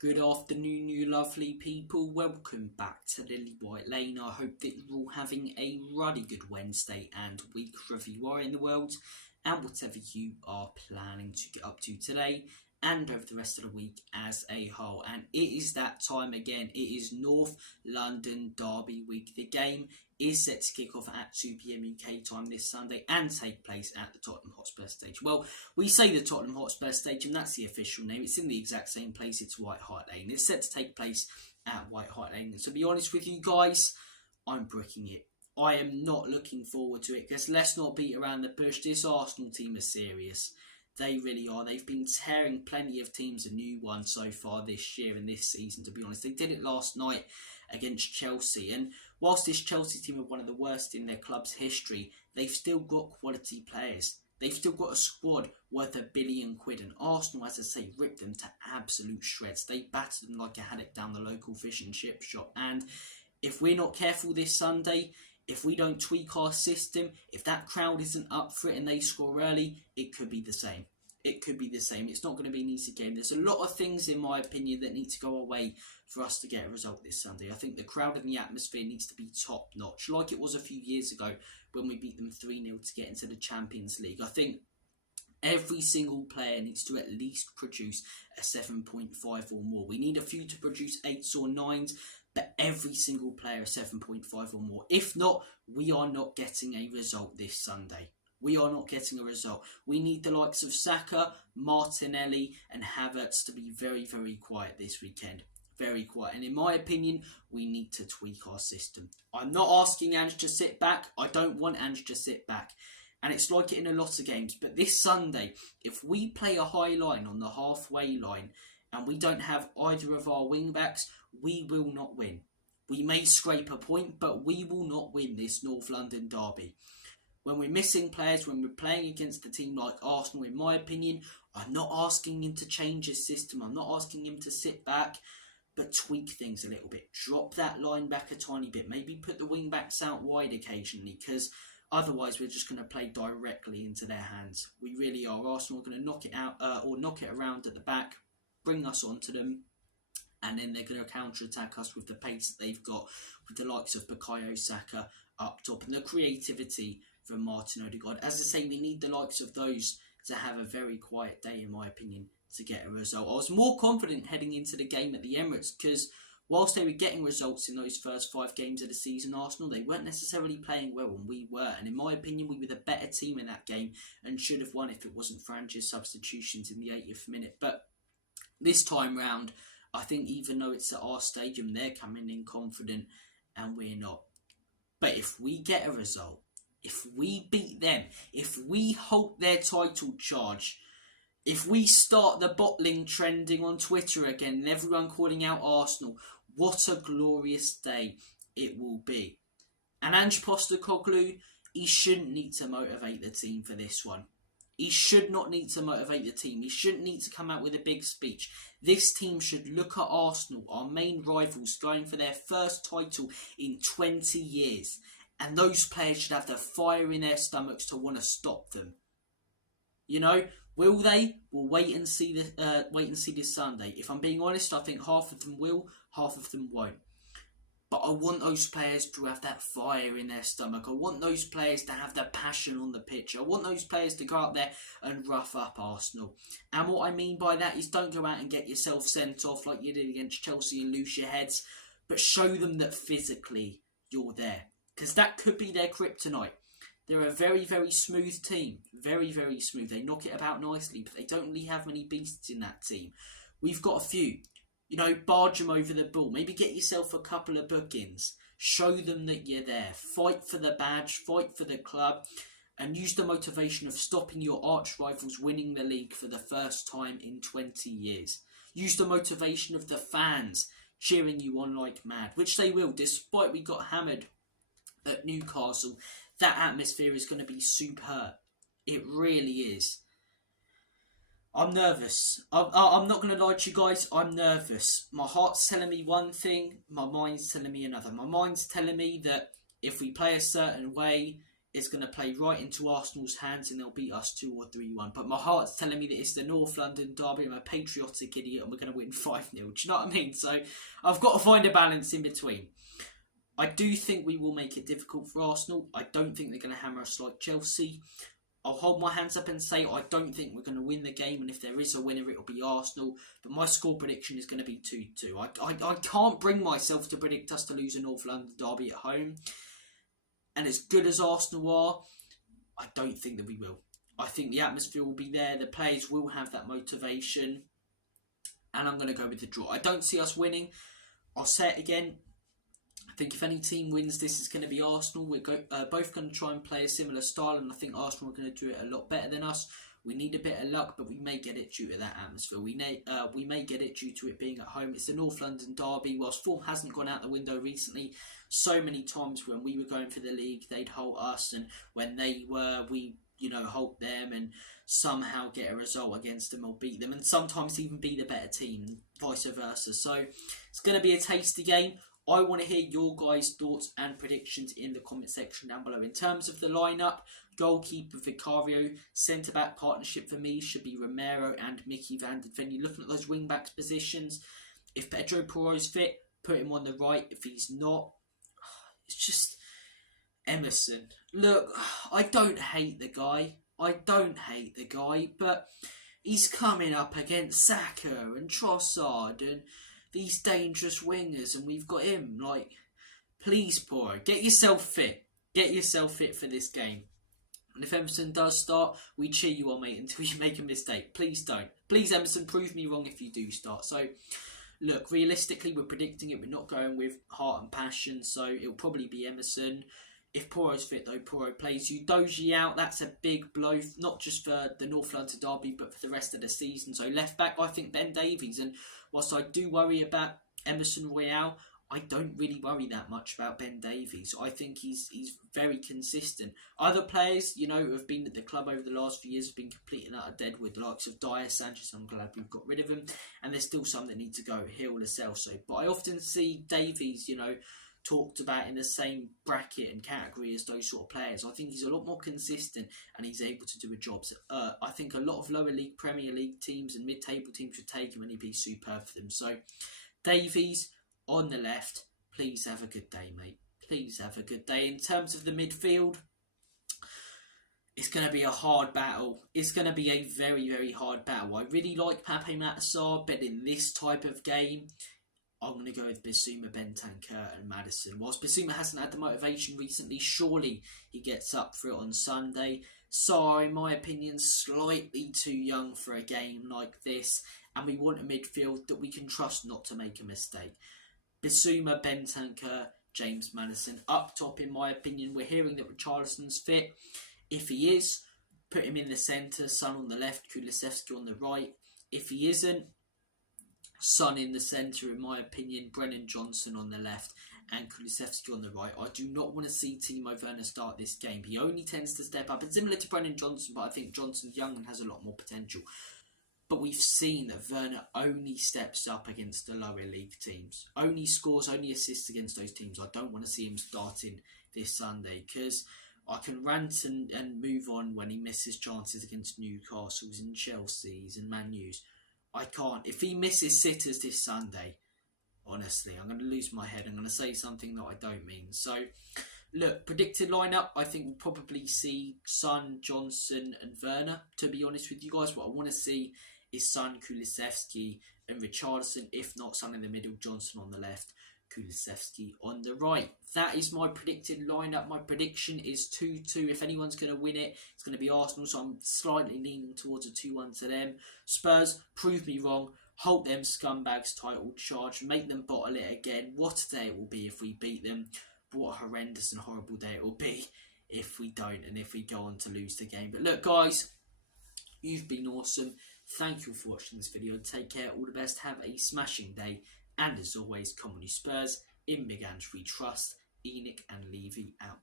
Good afternoon, you lovely people. Welcome back to Lily White Lane. I hope that you're all having a really good Wednesday and week wherever you are in the world, and whatever you are planning to get up to today and over the rest of the week as a whole. And it is that time again. It is North London Derby week. The game is set to kick off at 2 p.m. UK time this Sunday and take place at the Tottenham Hotspur Stage. Well, we say the Tottenham Hotspur Stadium, that's the official name. It's in the exact same place. It's White Hart Lane. It's set to take place at White Hart Lane. And to be honest with you guys, I'm brooking it. I am not looking forward to it because let's not beat around the bush. This Arsenal team is serious. They really are. They've been tearing plenty of teams a new one so far this year and this season, to be honest. They did it last night against Chelsea. And whilst this Chelsea team are one of the worst in their club's history, they've still got quality players. They've still got a squad worth £1 billion. And Arsenal, as I say, ripped them to absolute shreds. They battered them like a haddock down the local fish and chip shop. And if we're not careful this Sunday, if we don't tweak our system, if that crowd isn't up for it and they score early, it could be the same. It could be the same. It's not going to be an easy game. There's a lot of things, in my opinion, that need to go away for us to get a result this Sunday. I think the crowd and the atmosphere needs to be top-notch, like it was a few years ago when we beat them 3-0 to get into the Champions League. I think every single player needs to at least produce a 7.5 or more. We need a few to produce 8s or 9s, but every single player a 7.5 or more. If not, we are not getting a result this Sunday. We are not getting a result. We need the likes of Saka, Martinelli and Havertz to be very, very quiet this weekend. Very quiet. And in my opinion, we need to tweak our system. I'm not asking Ange to sit back. I don't want Ange to sit back. And it's like it in a lot of games. But this Sunday, if we play a high line on the halfway line and we don't have either of our wing-backs, we will not win. We may scrape a point, but we will not win this North London derby. When we're missing players, when we're playing against a team like Arsenal, in my opinion, I'm not asking him to change his system. I'm not asking him to sit back, but tweak things a little bit. Drop that line back a tiny bit. Maybe put the wing-backs out wide occasionally, because otherwise we're just going to play directly into their hands. We really are. Arsenal are going to knock it out or knock it around at the back, bring us onto them, and then they're going to counter-attack us with the pace that they've got, with the likes of Bukayo Saka up top and the creativity from Martin Odegaard. As I say, we need the likes of those to have a very quiet day, in my opinion, to get a result. I was more confident heading into the game at the Emirates because whilst they were getting results in those first 5 games of the season, Arsenal, they weren't necessarily playing well, and we were. And in my opinion, we were the better team in that game and should have won if it wasn't for Ange's substitutions in the 80th minute. But this time round, I think even though it's at our stadium, they're coming in confident and we're not. But if we get a result, if we beat them, if we halt their title charge, if we start the bottling trending on Twitter again and everyone calling out Arsenal, what a glorious day it will be. And Ange Postecoglou, he shouldn't need to motivate the team for this one. He should not need to motivate the team. He shouldn't need to come out with a big speech. This team should look at Arsenal, our main rivals, going for their first title in 20 years. And those players should have the fire in their stomachs to want to stop them. You know, will they? We'll wait and see this Sunday. If I'm being honest, I think half of them will, half of them won't. But I want those players to have that fire in their stomach. I want those players to have the passion on the pitch. I want those players to go out there and rough up Arsenal. And what I mean by that is don't go out and get yourself sent off like you did against Chelsea and lose your heads. But show them that physically you're there. Because that could be their kryptonite. They're a very, very smooth team. Very, very smooth. They knock it about nicely, but they don't really have many beasts in that team. We've got a few. You know, barge them over the ball. Maybe get yourself a couple of bookings. Show them that you're there. Fight for the badge. Fight for the club. And use the motivation of stopping your arch rivals winning the league for the first time in 20 years. Use the motivation of the fans cheering you on like mad, which they will, despite we got hammered at Newcastle. That atmosphere is going to be superb. It really is. I'm nervous. I'm not going to lie to you guys. I'm nervous. My heart's telling me one thing. My mind's telling me another. My mind's telling me that if we play a certain way, is going to play right into Arsenal's hands and they'll beat us 2 or 3-1. But my heart's telling me that it's the North London derby. I'm a patriotic idiot and we're going to win 5-0. Do you know what I mean? So I've got to find a balance in between. I do think we will make it difficult for Arsenal. I don't think they're going to hammer us like Chelsea. I'll hold my hands up and say I don't think we're going to win the game, and if there is a winner, it'll be Arsenal. But my score prediction is going to be 2-2. I can't bring myself to predict us to lose a North London derby at home. And as good as Arsenal are, I don't think that we will. I think the atmosphere will be there. The players will have that motivation. And I'm going to go with the draw. I don't see us winning. I'll say it again. I think if any team wins, this is going to be Arsenal. We're both going to try and play a similar style, and I think Arsenal are going to do it a lot better than us. We need a bit of luck, but we may get it due to that atmosphere. We may get it due to it being at home. It's the North London derby. Whilst form hasn't gone out the window recently, so many times when we were going for the league, they'd halt us, and when they were, we halt them and somehow get a result against them or beat them, and sometimes even be the better team, vice versa. So it's going to be a tasty game. I want to hear your guys' thoughts and predictions in the comment section down below. In terms of the lineup, goalkeeper Vicario, centre-back partnership for me should be Romero and Mickey van de Ven. You're looking at those wing-backs positions. If Pedro Porro's fit, put him on the right. If he's not, it's just Emerson. Look, I don't hate the guy. But he's coming up against Saka and Trossard and these dangerous wingers, and we've got him. Like, please, Porro, get yourself fit. Get yourself fit for this game. And if Emerson does start, we cheer you on, mate, until you make a mistake. Please don't. Please, Emerson, prove me wrong if you do start. So, look, realistically, we're predicting it. We're not going with heart and passion, so it'll probably be Emerson. If Porro's fit, though, Porro plays. Udogie out, that's a big blow, not just for the North London derby, but for the rest of the season. So left back, I think Ben Davies. And whilst I do worry about Emerson Royale, I don't really worry that much about Ben Davies. I think he's very consistent. Other players, who have been at the club over the last few years have been completely out of dead with the likes of Dyer, Sanchez. I'm glad we've got rid of him. And there's still some that need to go, Hill, Lo Celso. But I often see Davies, talked about in the same bracket and category as those sort of players. I think he's a lot more consistent and he's able to do a job. So, I think a lot of lower league, Premier League teams and mid-table teams would take him and he'd be superb for them. So, Davies on the left, please have a good day, mate. Please have a good day. In terms of the midfield, it's going to be a hard battle. It's going to be a very, very hard battle. I really like Pape Matar, but in this type of game, I'm going to go with Bissouma, Bentancur and Maddison. Whilst Bissouma hasn't had the motivation recently, surely he gets up for it on Sunday. Sarr, in my opinion, slightly too young for a game like this. And we want a midfield that we can trust not to make a mistake. Bissouma, Bentancur, James Maddison. Up top, in my opinion, we're hearing that Richarlison's fit. If he is, put him in the centre. Son on the left, Kulusevski on the right. If he isn't, Son in the centre, in my opinion, Brennan Johnson on the left and Kulusevski on the right. I do not want to see Timo Werner start this game. He only tends to step up. It's similar to Brennan Johnson, but I think Johnson's young and has a lot more potential. But we've seen that Werner only steps up against the lower league teams. Only scores, only assists against those teams. I don't want to see him starting this Sunday because I can rant and move on when he misses chances against Newcastle's and Chelsea's and Man U's. I can't. If he misses sitters this Sunday, honestly, I'm going to lose my head. I'm going to say something that I don't mean. So, look, predicted lineup, I think we'll probably see Son, Johnson and Werner, to be honest with you guys. What I want to see is Son, Kulusevski and Richarlison. If not, Son in the middle, Johnson on the left, Kulusevski on the right. That is my predicted lineup. My prediction is 2-2. If anyone's going to win it, it's going to be Arsenal, so I'm slightly leaning towards a 2-1 to them. Spurs, prove me wrong. Hold them scumbags title charge. Make them bottle it again. What a day it will be if we beat them. What a horrendous and horrible day it will be if we don't and if we go on to lose the game. But look, guys, you've been awesome. Thank you for watching this video. Take care. All the best. Have a smashing day. And as always, come on you Spurs. In Big Ange we trust. Enoch and Levy out.